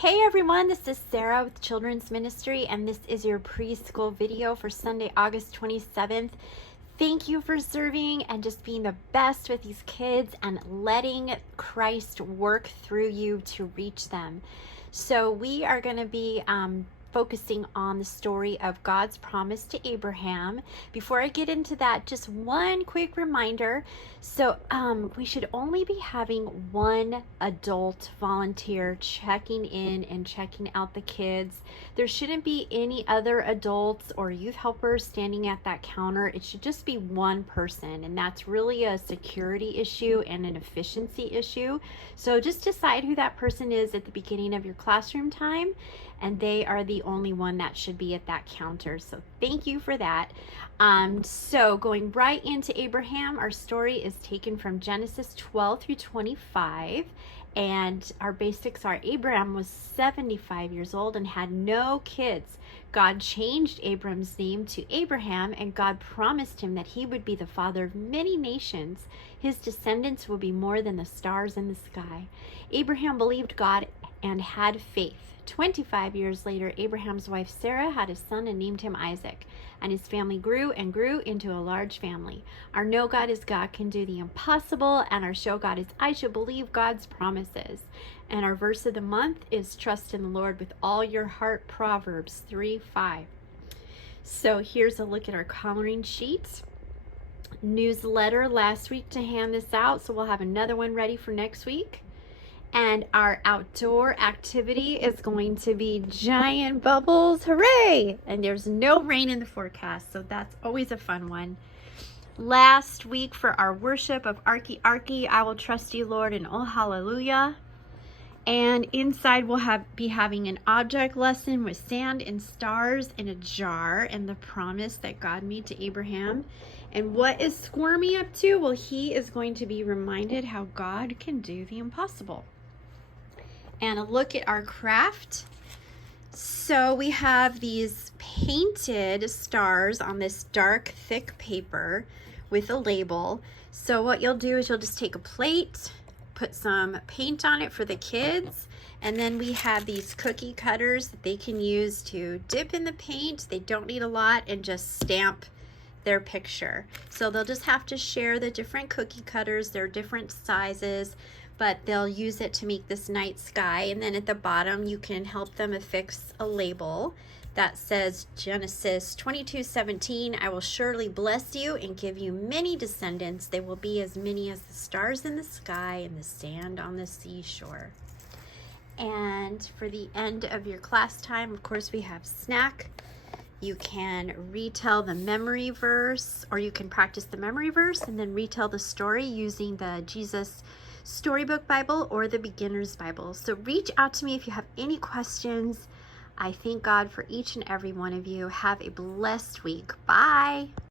Hey everyone, this is Sarah with Children's Ministry, and this is your preschool video for Sunday, August 27th. Thank you for serving and just being the best with these kids and letting Christ work through you to reach them. So we are going to be focusing on the story of God's promise to Abraham. Before I get into that, just one quick reminder. So we should only be having one adult volunteer checking in and checking out the kids. There shouldn't be any other adults or youth helpers standing at that counter. It should just be one person, and that's really a security issue and an efficiency issue. So just decide who that person is at the beginning of your classroom time, and they are the only one that should be at that counter. So thank you for that. So going right into Abraham, our story is taken from Genesis 12 through 25. And our basics are Abraham was 75 years old and had no kids. God changed Abram's name to Abraham, and God promised him that he would be the father of many nations. His descendants will be more than the stars in the sky. Abraham believed God and had faith. 25 years later, Abraham's wife Sarah had a son and named him Isaac, and his family grew and grew into a large family. Our know God is God can do the impossible, and our show God is I should believe God's promises. And our verse of the month is trust in the Lord with all your heart, Proverbs 3:5. So here's a look at our coloring sheet. Newsletter last week to hand this out, so we'll have another one ready for next week. And our outdoor activity is going to be giant bubbles. Hooray! And there's no rain in the forecast, so that's always a fun one. Last week for our worship of Arky Arky, I will trust you, Lord, and oh hallelujah. And inside we'll be having an object lesson with sand and stars in a jar and the promise that God made to Abraham. And what is Squirmy up to? Well, he is going to be reminded how God can do the impossible. And a look at our craft. So we have these painted stars on this dark, thick paper with a label. So what you'll do is you'll just take a plate, put some paint on it for the kids, and then we have these cookie cutters that they can use to dip in the paint. They don't need a lot, and just stamp their picture. So they'll just have to share the different cookie cutters. They're different sizes, but they'll use it to make this night sky. And then at the bottom, you can help them affix a label that says Genesis 22:17, I will surely bless you and give you many descendants. They will be as many as the stars in the sky and the sand on the seashore. And for the end of your class time, of course, we have snack. You can retell the memory verse, or you can practice the memory verse and then retell the story using the Jesus Storybook Bible or the Beginner's Bible. So reach out to me if you have any questions. I thank God for each and every one of you. Have a blessed week. Bye.